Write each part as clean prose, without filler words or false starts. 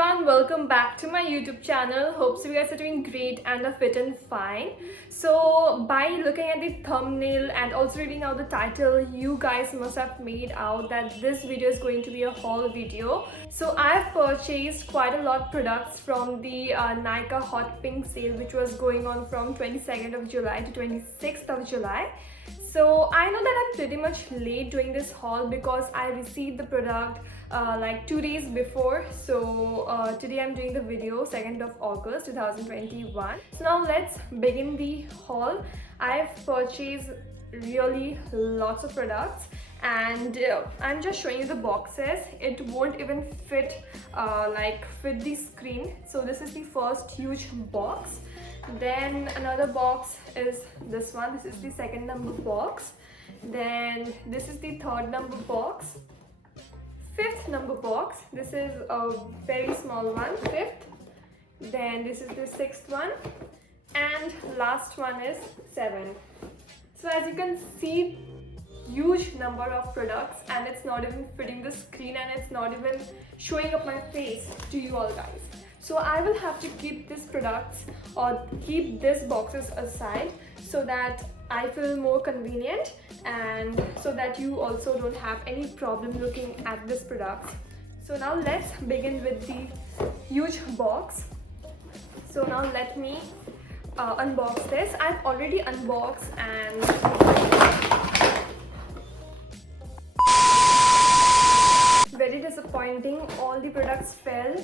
everyone, welcome back to my YouTube channel. Hope you guys are doing great and are fit and fine. So by looking at the thumbnail and also reading out the title, you guys must have made out that this video is going to be a haul video. So I've purchased quite a lot of products from the Nykaa Hot Pink sale, which was going on from 22nd of July to 26th of July. So I know that I'm pretty much late doing this haul because I received the product like 2 days before. So today I'm doing the video 2nd of August 2021. So now let's begin the haul. I've purchased really lots of products and I'm just showing you the boxes. It won't even fit fit the screen. So this is the first huge box. Then another box is this one. This is the second number box. Then this is the third number box. Fifth number box. This is a very small one, fifth. Then this is the sixth one, and last one is 7. So as you can see, huge number of products, and it's not even fitting the screen, and it's not even showing up my face to you all guys. So I will have to keep these products or keep these boxes aside so that I feel more convenient and so that you also don't have any problem looking at this product. So now let's begin with the huge box. So now let me unbox this. I've already unboxed and very disappointing. All the products fell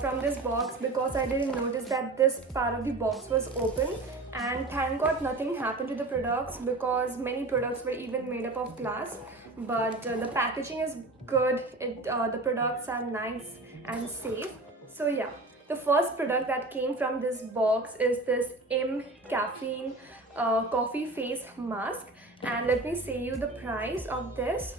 from this box because I didn't notice that this part of the box was open, and thank God nothing happened to the products because many products were even made up of glass. But the packaging is good. The products are nice and safe. So yeah, the first product that came from this box is this M-Caffeine coffee face mask, and let me say you the price of this.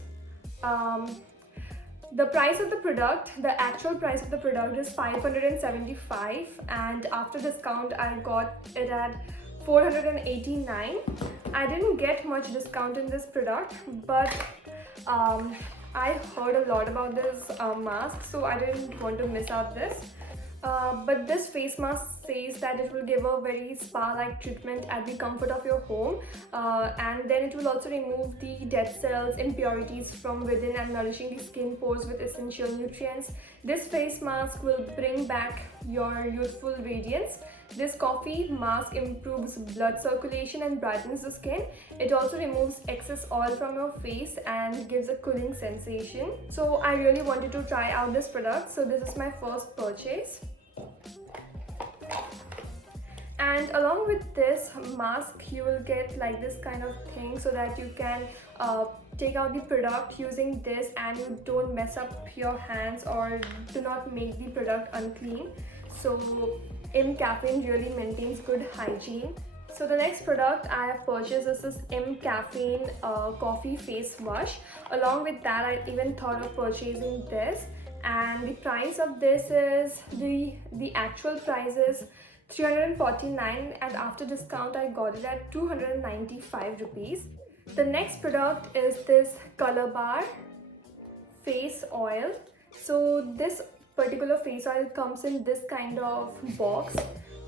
The price of the product, the actual price of the product is 575, and after discount I got it at 489. I didn't get much discount in this product, but I heard a lot about this mask, so I didn't want to miss out this. But this face mask says that it will give a very spa-like treatment at the comfort of your home, and then it will also remove the dead cells, impurities from within, and nourishing the skin pores with essential nutrients. This face mask will bring back your youthful radiance. This coffee mask improves blood circulation and brightens the skin. It also removes excess oil from your face and gives a cooling sensation. So I really wanted to try out this product, so this is my first purchase. And along with this mask, you will get like this kind of thing so that you can take out the product using this and you don't mess up your hands or do not make the product unclean. So M-Caffeine really maintains good hygiene. So the next product I have purchased is this M-Caffeine coffee face wash. Along with that, I even thought of purchasing this, and the price of this is the actual price is 349, and after discount I got it at 295 rupees. The next product is this Color Bar face oil. So this particular face oil comes in this kind of box,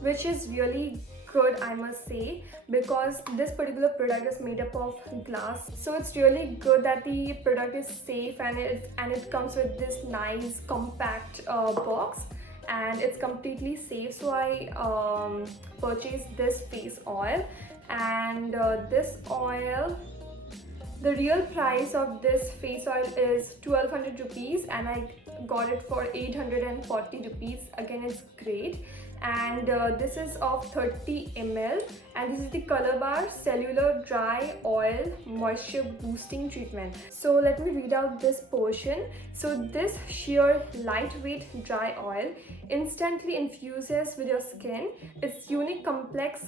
which is really good, I must say, because this particular product is made up of glass. So it's really good that the product is safe, and it comes with this nice compact box, and it's completely safe. So I purchased this face oil, and this oil, the real price of this face oil is 1200 rupees, and I got it for 840 rupees. Again, it's great. And this is of 30 ml, and this is the Color Bar Cellular Dry Oil Moisture Boosting Treatment. So let me read out this portion. So this sheer lightweight dry oil instantly infuses with your skin. Its unique complex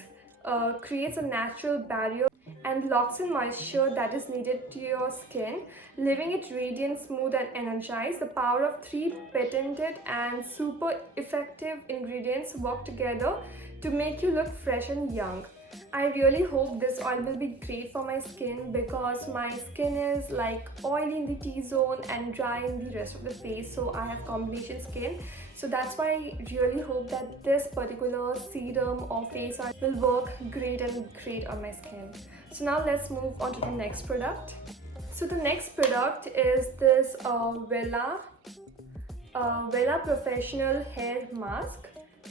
creates a natural barrier and locks in moisture that is needed to your skin, leaving it radiant, smooth and energized. The power of 3 patented and super effective ingredients work together to make you look fresh and young. I really hope this oil will be great for my skin because my skin is like oily in the T-zone and dry in the rest of the face, so I have combination skin. So that's why I really hope that this particular serum or face oil will work great and great on my skin. So now let's move on to the next product. So the next product is this Wella Professional Hair Mask.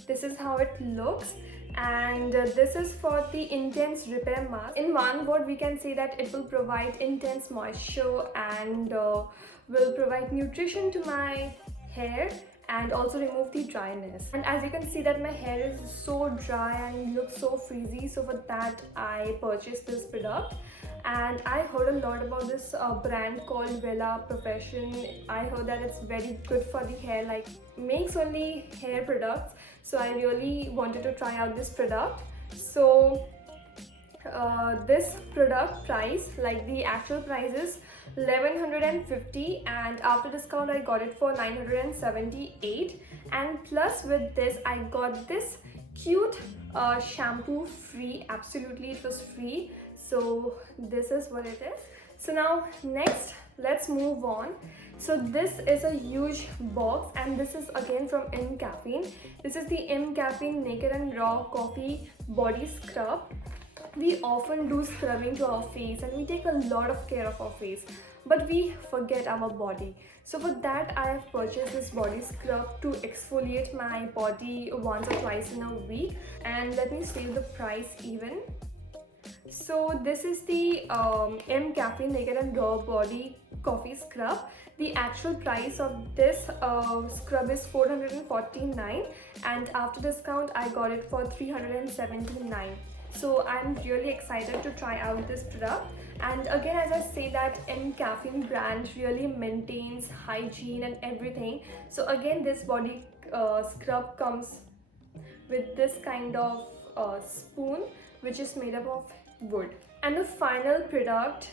This is how it looks, and this is for the intense repair mask. In one word, we can say that it will provide intense moisture and will provide nutrition to my hair and also remove the dryness. And as you can see that my hair is so dry and looks so frizzy, so for that I purchased this product. And I heard a lot about this brand called Wella Profession. I heard that it's very good for the hair, like makes only hair products. So I really wanted to try out this product. So this product price, like the actual price is 1150, and after discount I got it for 978. And plus with this I got this cute shampoo free. Absolutely, it was free. So this is what it is. So now next let's move on. So this is a huge box, and this is again from M Caffeine. This is the M Caffeine Naked and Raw Coffee Body Scrub. We often do scrubbing to our face and we take a lot of care of our face, but we forget our body. So for that I have purchased this body scrub to exfoliate my body once or twice in a week. And let me save the price even. So this is the M Caffeine Naked and Raw Body Coffee Scrub. The actual price of this scrub is 449, and after discount I got it for 379. So I'm really excited to try out this product. And again, as I say that M Caffeine brand really maintains hygiene and everything. So again, this body scrub comes with this kind of spoon which is made up of wood. And the final product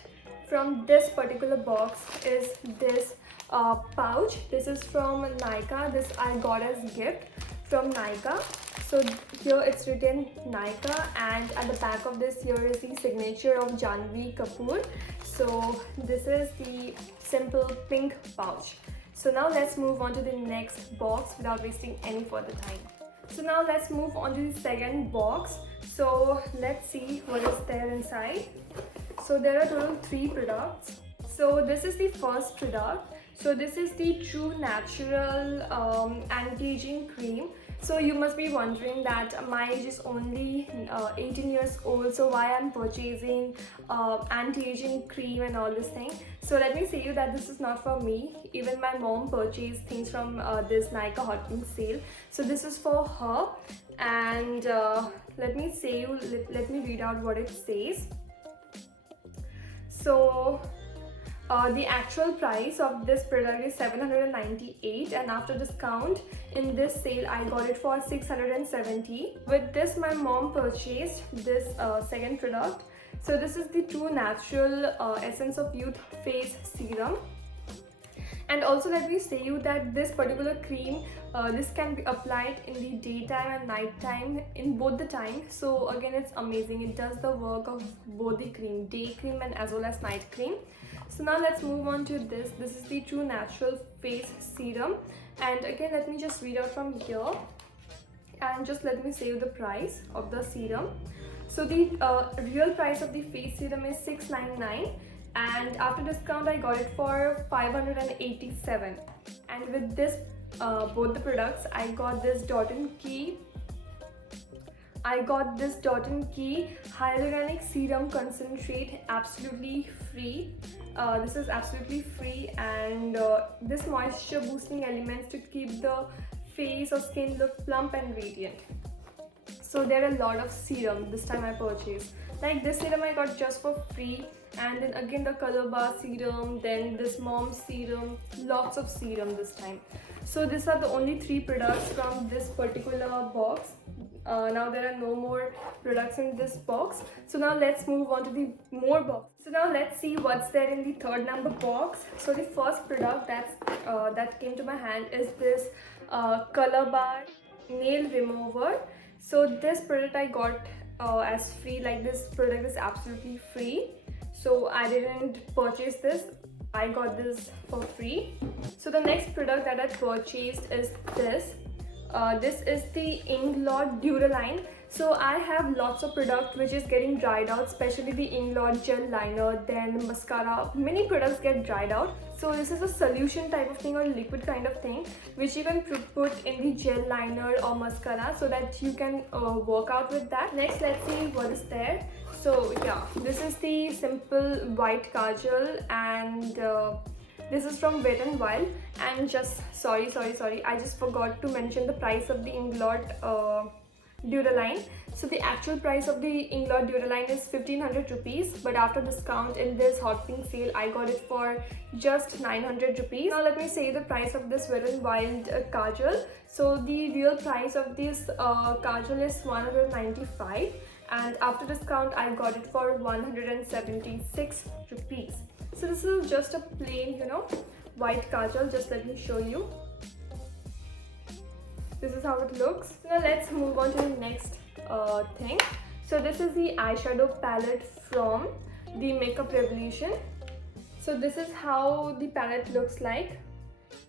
from this particular box is this pouch. This is from Nykaa. This I got as gift from Nykaa. So here it's written Nykaa, and at the back of this here is the signature of Janhvi Kapoor. So this is the simple pink pouch. So now let's move on to the next box without wasting any further time. So now let's move on to the second box. So let's see what is there inside. So there are total 3 products. So this is the first product. So this is the True Natural Anti-Aging Cream. So you must be wondering that my age is only 18 years old, so why I'm purchasing anti-aging cream and all this thing. So let me say you that this is not for me. Even my mom purchased things from this Nykaa Hot Pink sale. So this is for her. And let me read out what it says. So the actual price of this product is 798, and after discount in this sale I got it for 670. With this my mom purchased this second product. So this is the True Natural Essence of Youth Face Serum. And also let me say you that this particular cream, this can be applied in the daytime and night time, in both the time. So again, it's amazing. It does the work of both the cream, day cream and as well as night cream. So now let's move on to this. This is the True Natural Face Serum. And again, let me just read out from here. And just let me say you the price of the serum. So the real price of the face serum is 699. And after discount I got it for 587. And with this both the products I got this Dot & Key Hyaluronic Serum Concentrate, absolutely free. This is absolutely free, and this moisture boosting elements to keep the face or skin look plump and radiant. So there are a lot of serum this time I purchased. Like this serum I got just for free, and then again the Color Bar serum, then this Mom serum, lots of serum this time. So these are the only 3 products from this particular box. Now there are no more products in this box. So now let's move on to the more box. So now let's see what's there in the third number box. So the first product that came to my hand is this Color Bar Nail Remover. So this product I got as free. Like this product is absolutely free. So I didn't purchase this. I got this for free. So the next product that I purchased is this. This is the Inglot Duraline. So I have lots of product which is getting dried out, especially the Inglot gel liner, then mascara. Many products get dried out. So this is a solution type of thing or liquid kind of thing which you can put in the gel liner or mascara so that you can work out with that. Next, let's see what is there. So yeah, this is the simple white kajal, and this is from Wet n Wild. And just sorry, I just forgot to mention the price of the Inglot Duraline. So the actual price of the Inglot Duraline is 1500 rupees, but after discount in this Hot Pink sale I got it for just 900 rupees. Now let me say the price of this Wet n Wild kajal. So the real price of this kajal is 195, and after discount I got it for 176 rupees. So this is just a plain, white kajal. Just let me show you. This is how it looks. So now let's move on to the next thing. So this is the eyeshadow palette from the Makeup Revolution. So this is how the palette looks like.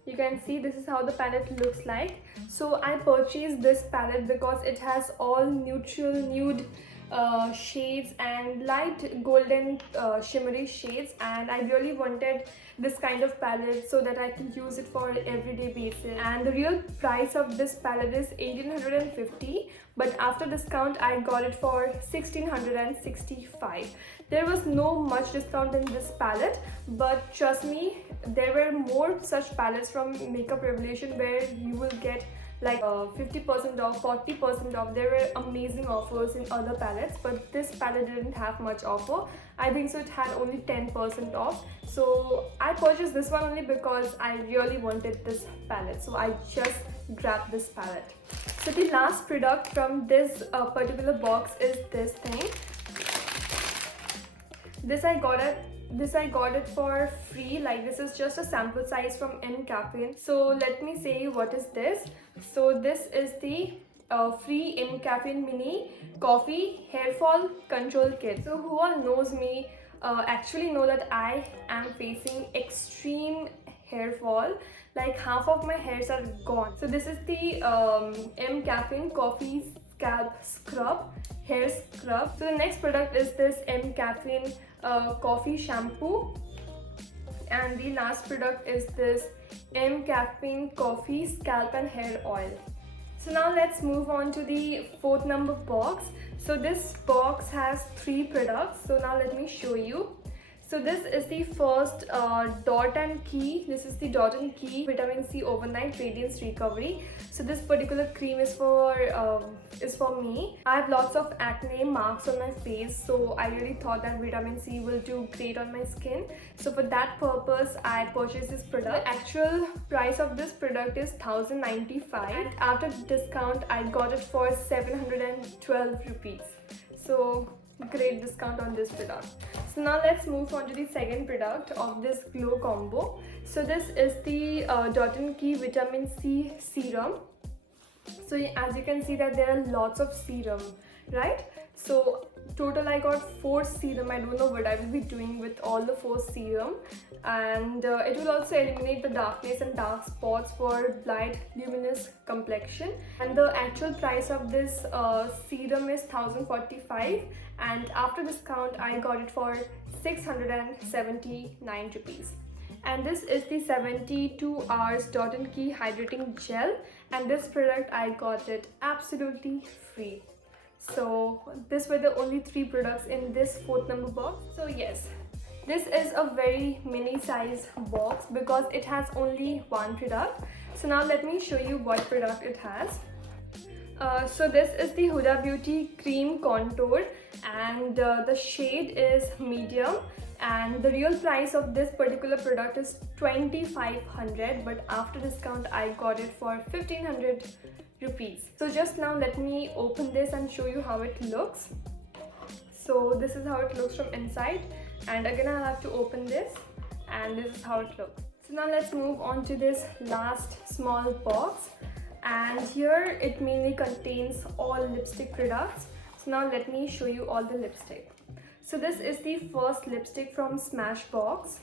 You can see this is how the palette looks like. So I purchased this palette because it has all neutral nude shades and light golden shimmery shades, and I really wanted this kind of palette so that I can use it for everyday basis. And the real price of this palette is 1850, but after discount I got it for 1665. There was no much discount in this palette, but trust me, there were more such palettes from Makeup Revolution where you will get like 50% off, 40% off. There were amazing offers in other palettes, but this palette didn't have much offer. I think so it had only 10% off. So I purchased this one only because I really wanted this palette. So I just grabbed this palette. So the last product from this particular box is this thing. This I got it for free. Like, this is just a sample size from M Caffeine. So let me say what is this. So this is the free M Caffeine Mini Coffee Hair Fall Control Kit. So who all knows me actually know that I am facing extreme hair fall. Like, half of my hairs are gone. So this is the M Caffeine Coffee Scalp Scrub Hair Scrub. So the next product is this M Caffeine Coffee Shampoo, and the last product is this M Caffeine Coffee Scalp and Hair Oil. So now let's move on to the 4th number box. So this box has 3 products. So now let me show you. So this is the first Dot and Key. This is the Dot and Key Vitamin C Overnight Radiance Recovery. So this particular cream is for me. I have lots of acne marks on my face, so I really thought that vitamin C will do great on my skin. So for that purpose, I purchased this product. The actual price of this product is 1095. And after discount, I got it for 712 rupees. So great discount on this product. So now let's move on to the second product of this glow combo. So this is the Dot and Key Vitamin C Serum. So as you can see that there are lots of serum, right? So total I got 4 serum. I don't know what I will be doing with all the 4 serum. And it will also eliminate the darkness and dark spots for bright luminous complexion. And the actual price of this serum is 1045, and after discount I got it for 679 rupees. And this is the 72 hours Dot and Key Hydrating Gel, and this product I got it absolutely free. So these were the only 3 products in this 4th number box. So yes, this is a very mini size box because it has only 1 product. So now let me show you what product it has. So this is the Huda Beauty Cream Contour, and the shade is medium, and the real price of this particular product is 2500, but after discount I got it for 1500 rupees. So just now let me open this and show you how it looks. So this is how it looks from inside, and again I'll have to open this, and this is how it looks. So now let's move on to this last small box, and here it mainly contains all lipstick products. So now let me show you all the lipstick. So this is the first lipstick from Smashbox.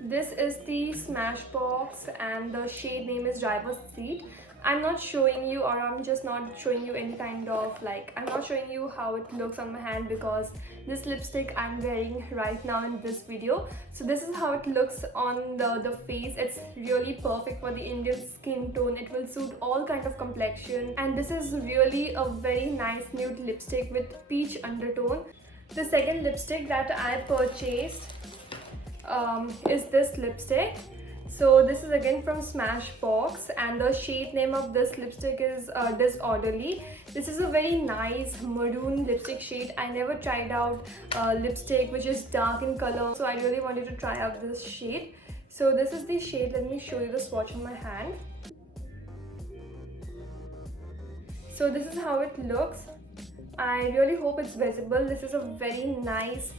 This is the Smashbox and the shade name is Driver's Seat. I'm not showing you, or I'm just not showing you any kind of like, I'm not showing you how it looks on my hand because this lipstick I'm wearing right now in this video. So this is how it looks on the face. It's really perfect for the Indian skin tone. It will suit all kind of complexion, and this is really a very nice nude lipstick with peach undertone. The second lipstick that I purchased is this lipstick. So this is again from Smashbox, and the shade name of this lipstick is Disorderly. This is a very nice maroon lipstick shade. I never tried out lipstick which is dark in color, so I really wanted to try out this shade. So this is the shade. Let me show you the swatch on my hand. So this is how it looks. I really hope it's visible. This is a very nice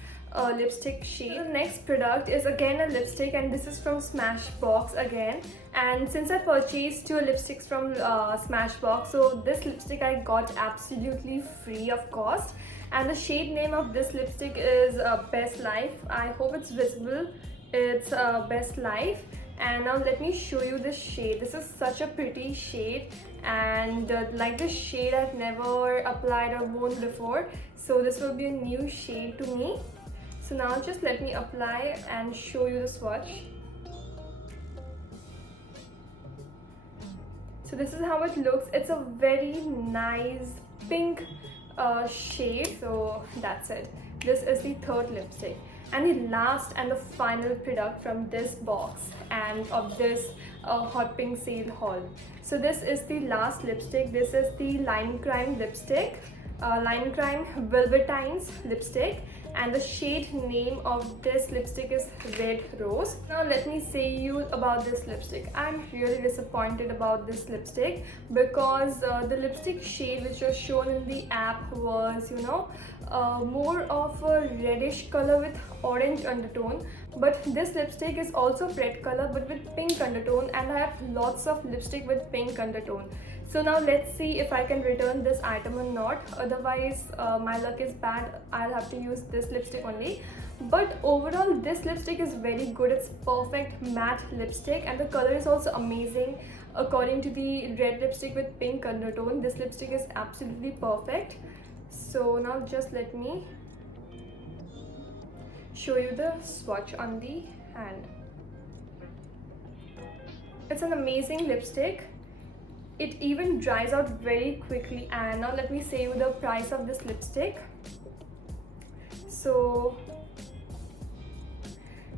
lipstick shade. The next product is again a lipstick, and this is from Smashbox again. And since I purchased 2 lipsticks from Smashbox, so this lipstick I got absolutely free of cost. And the shade name of this lipstick is Best Life. I hope it's visible. It's Best Life. And now let me show you this shade. This is such a pretty shade, and like this shade I've never applied or worn before, so this will be a new shade to me. So now just let me apply and show you the swatch. So this is how it looks. It's a very nice pink shade. So that's it. This is the third lipstick. And the last and the final product from this box and of this hot pink sale haul. So this is the last lipstick. This is the Lime Crime lipstick, Lime Crime Velvetines lipstick, and the shade name of this lipstick is Red Rose. Now let me say you about this lipstick. I'm really disappointed about this lipstick because the lipstick shade which was shown in the app was, you know, more of a reddish color with orange undertone, but this lipstick is also red color but with pink undertone, and I have lots of lipstick with pink undertone. So now let's see if I can return this item or not. Otherwise my luck is bad. I'll have to use this lipstick only. But overall this lipstick is very good. It's perfect matte lipstick, and the color is also amazing. According to the red lipstick with pink undertone, this lipstick is absolutely perfect. So now just let me show you the swatch on the hand. It's an amazing lipstick. It even dries out very quickly. And now let me say you the price of this lipstick. So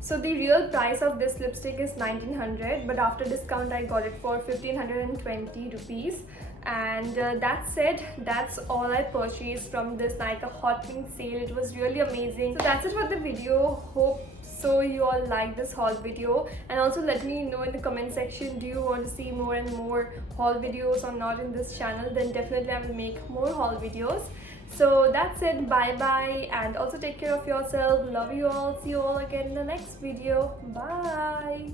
the real price of this lipstick is 1900, but after discount I got it for 1520 rupees. And that said, that's all I purchased from this like a hot pink sale. It was really amazing. So that's it for the video. Hope so you all like this haul video, and also let me know in the comment section, do you want to see more and more haul videos or not in this channel? Then definitely I will make more haul videos. So that's it. Bye bye, and also take care of yourself. Love you all. See you all again in the next video. Bye.